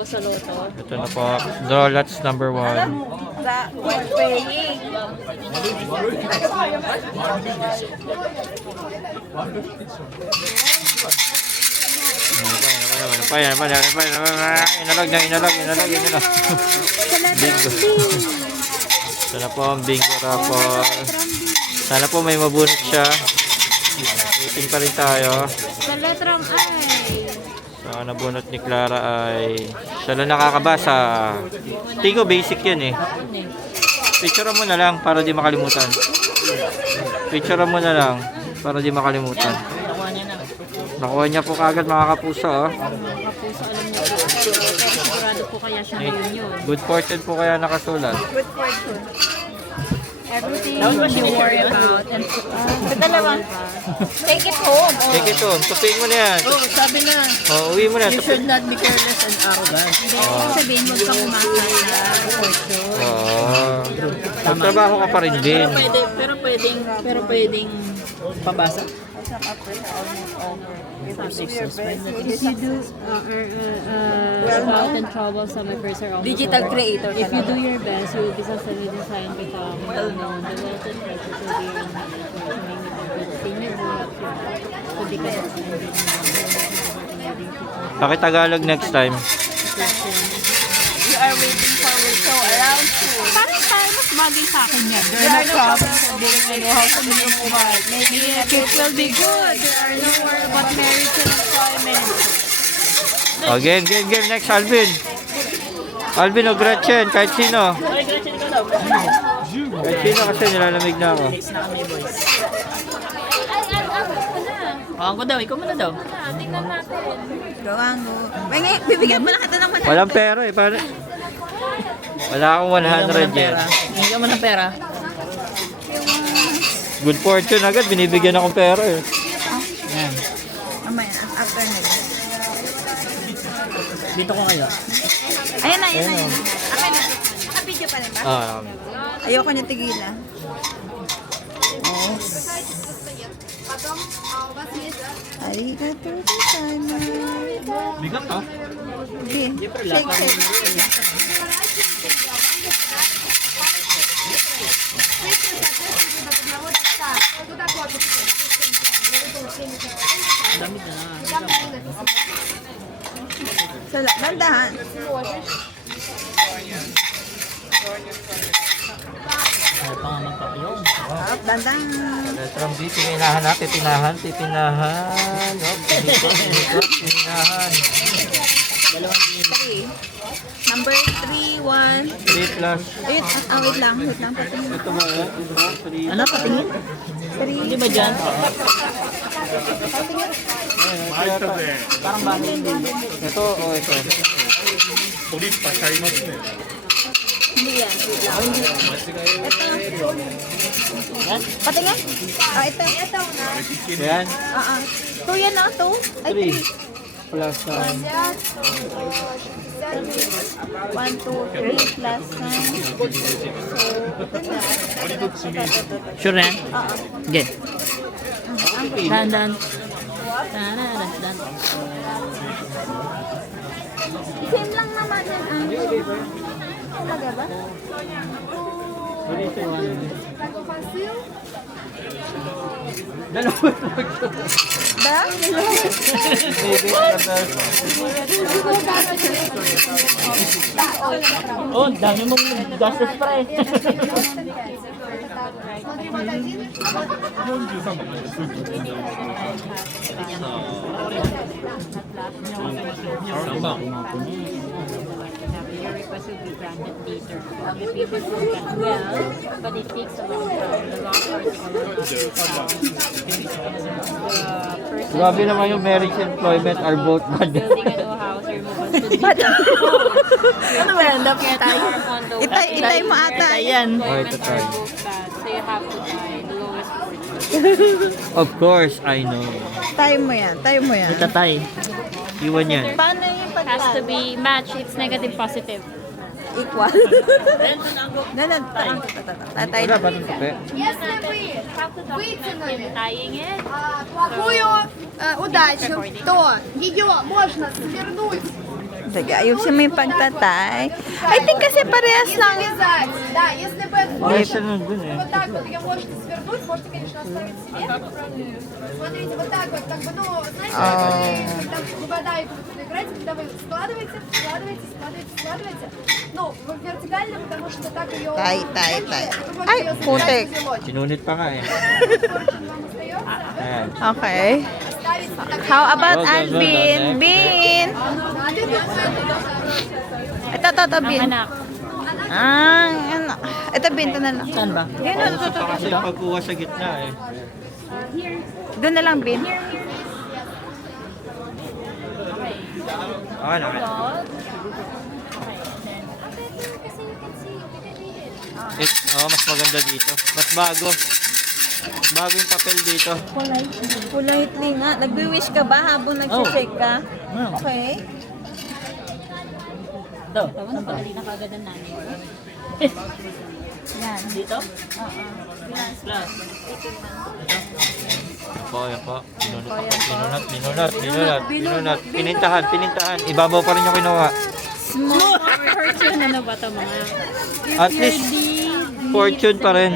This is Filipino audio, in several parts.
Sa loto. Ito na po. Draw lots number 1. Sa when paying. Inalog. Bingo. Ito na po ang bingo raffle. Sana po may mabunot siya. Waiting pa rin tayo. Sa letrang I. So, ang nabunot ni Clara ay siya lang nakakabasa. Tigo basic yan eh. Picture mo na lang para di makalimutan. Picture mo na lang para di makalimutan. Nakuha niya po kagad mga kapuso. Oh. Kapuso alam niyo po. Pero sigurado po kaya siya ngayon yun. Good fortune po kaya nakasulat. Good fortune. Everything you worry about and dalawa. Take it home. Take it home. Tupin mo na yan. Oh, sabi na, Uwi mo na. you should not be careless and arrogant. Sabihin mo kang umasa sa fortune. Magtrabaho ka pa rin din. Pero pwedeng pabasa. If you do out and trouble some affairs are almost Digital over. creator If you talaga. do your best, you will be successfully designed become well known. The wealth and pleasures will be your to become Pakitagalog next time. You are waiting for will show around you. Parang tayo mas bagay sa akin yan. There are no problems of being in your house and your heart. Maybe it will be good. There are no worries about marriage and employment. Game. Next, Alvin. Alvin o Gretchen, kahit sino. Ay, Gretchen, ikaw daw. Kahit sino kasi nilalamig na ako. Next na kami, boys. Ang ko daw, ikaw muna daw. Tingnan natin. Gawang mo. Bibigyan mo na kita ng 100. Walang pera eh. Paano? Wala akong 100 yan. Bigyan mo ng pera. Good fortune agad. Binibigyan akong pera eh. Yan. Mamaya, after na yun. Dito ko kayo. Ayan na. Okay na. Naka-video pa rin ba? Ayoko niya tigilan. Yes. Arigato gozaimasu. Bigat ka? Okay. Shake. Damit na. Sala, bandahan. Ay, pangaman pa yun. Up, bandahan. From D, tinahan natin. Tinahan. Tinahan. 3. Number 3, 1. 3 plus. Ayun, wait lang. Patingin. Ito mo yan. Ano, patingin? 3. Hindi ba dyan? Parang bagay yung dulo. Ito o ito. Hindi yan. Wait lang. Ito. Patingin. Ito. Yan. 2 yan na. 2. Ay, 3 plus 1, 2, 3 plus 9. Sure na yan? Oo. Okay. Dan. Same lang naman yan. Talaga ba? Ba? Oh, dami mong gastos pa eh. Your request will be granted later. The people will get well, but it takes a long time. The law first Grabe naman yung marriage and employment are both bad. building a new house or move on to the Ano ba yan? Dapat tayo. Itay mo ata. Ayan. Oh, ito tayo. So you have to buy the lowest fortune. Of course, I know. Tayo mo yan. Itatay. Iwan yan. Paano yung Has to be match. It's negative positive. equal? Tatay. Wala ba ng kape? Если вы Have to document him tying it. плохую удачу, то ее можно свернуть Sige, ayusin mo yung pagtatay. I think kasi parehas lang. Да, если бы это Oh, siya nandun eh. вот так вот ее можете свернуть, можете, конечно, оставить себе. Смотрите, вот так вот, как бы, ну, знаете, когда вы выпадаете, вы играете, когда вы складываете, складываете, складываете, складываете. Ну, вы вертикально, потому что так ее... Tay, tay, tay. Вы Ay, можете ее putik. собрать в узелочек. Sinunit pa nga eh. Вам остается Ayan. Okay. оставить вот так. How about Well done, Alvin? well done. Bin! Ito, Bin. Anak. Ano? Ito, Bin, ito na lang. Saan ba? Ganun, Pauso pa kasi yung pagkuha sa gitna eh. doon na lang, Bin. Ah, naman. Mas maganda dito. Mas bago. Mas bago yung papel dito. Politely nga. Nagwi-wish ka ba habang nag-check ka? Okay. Ito. Hindi na kagad ang nanay. Yan. Dito? Yan po. Pinunat. Pinintahan. Ibabaw pa rin yung kinuha. Small fortune. Ano ba ito mga? At least, fortune pa rin.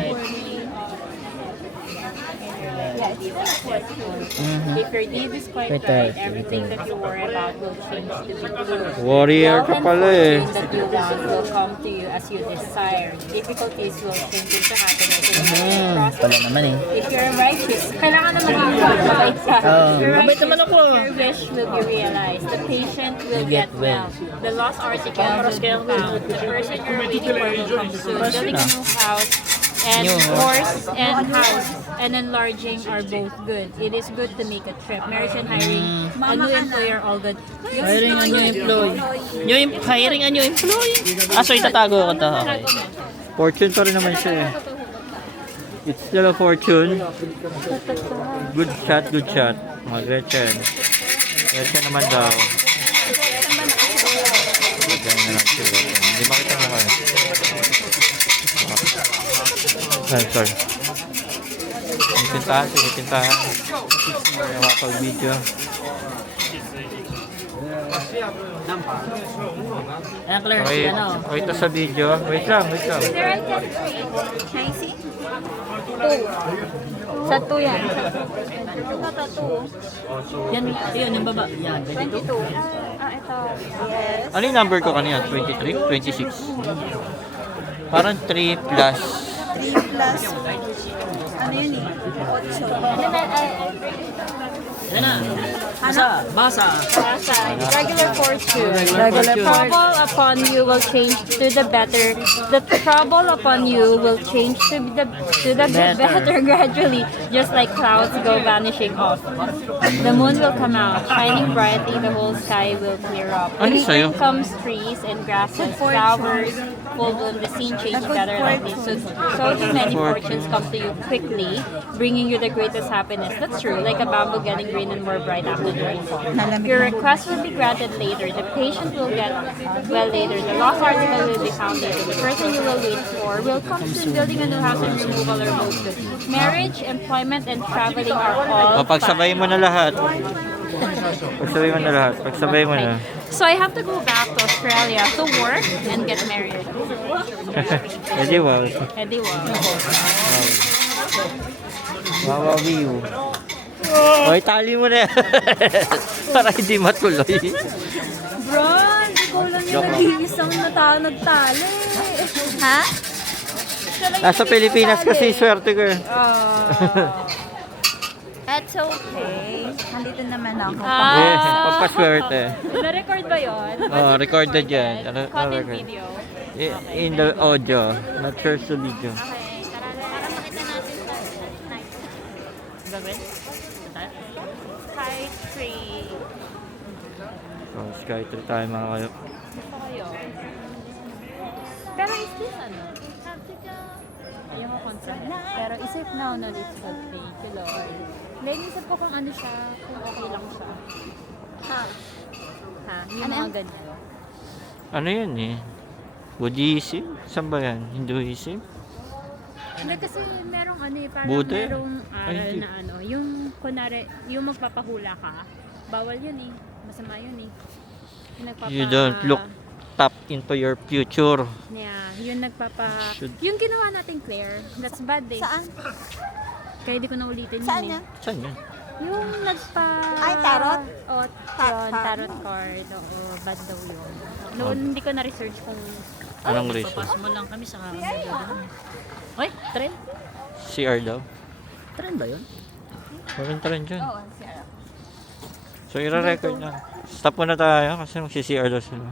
If your deed is quite right, everything that you worry about will change to be true. Warrior ka pala eh. Everything that you want will come to you as you desire. Difficulties will change into happiness. Pala naman eh. If you're righteous, kailangan naman mabait ka. Mabait naman ako. Your wish will be realized. The patient will get well. The lost article will be found. The person you're waiting for will come soon. Building a new house and horse and house and enlarging are both good. It is good to make a trip. Marriage and hiring a new employer all good. Hiring a new employee. Hiring a new employee. So itatago ko to. Okay. Fortune pa rin naman siya eh. It's still a fortune. Good shot. Mga Gretchen. Gretchen naman daw. Gretchen na lang siya. Hindi makita na kayo. Sorry. Tintintahan. Nakapag-video. Ayan, Claire, Okay, si ano? ito sa video. Wait lang. Can I see? 2. Sa 2 yan. Sa 2. Yan, yun, yung baba. Yan, 22. Ito. Yes. Ano yung number ko kanina? 23? 26? Parang 3 plus. 3 plus. Ano yun eh? 8. Yan na. Basa. Regular fortune. Regular Trouble upon you will change to the better. The trouble upon you will change to the better gradually, just like clouds go vanishing off. The moon will come out, shining brightly. The whole sky will clear up. Ano In sa'yo? spring comes trees and grasses, flowers, full bloom. The scene changes better like this. So do many fortunes come to you quickly, bringing you the greatest happiness. That's true, like a bamboo getting green and more bright after the rainfall. Your request will be granted later. The patient will get well later. The lost article will be found later. The person you will wait for will come soon. Building a new house and removal are both good. Marriage, employment, and traveling are all Pagsabay fine. mo na lahat. Pagsabay mo na. So I have to go back to Australia to work and get married. Edi wow. Edi wow. Wow, view. Oy, tali mo na yan. Para hindi matuloy. Bro, hindi ko lang yung nag-iisang nagtali. Ha? Nasa Pilipinas kasi swerte ko. That's okay. Nandito naman ako. Yes, pampaswerte. Na-record ba yun? Oh, recorded yan. Caught in video. In the audio, not sure sa video. Okay, tara, para makita natin sa night. Gagawin? Sky tree. Oh, sky tree tayo mga kayo. Gusto ko yun. Pero is this ano? Ayaw ko concept. Pero isip na ako na it's good. Thank you, Lord. Hindi, isip ko kung ano siya, kung okay lang siya. Ha? Yung mga ganyan. Ano yan eh? Buddhism? Saan ba yan? Hinduism? Hindi kasi merong ano eh, parang Buddha? merong Ay, aral hindi. na ano, yung kunwari, yung magpapahula ka, bawal yun eh. Masama yun eh. You don't look tap into your future. Yeah, yun Should- Yung ginawa natin, Claire, that's bad eh. Saan? Kaya di ko na ulitin Saan yun yan? Saan yan? Yung Ay, tarot? O, yun, tarot card. Oo, bad daw yun. Noon, hindi ko na-research kung Anong reason? Papas mo lang kami sa Ay, trend. CR daw. Trend ba yun? Walang trend dyan. Oo, siya. So, ira-record na. Stop muna tayo kasi magsi-CR daw sila.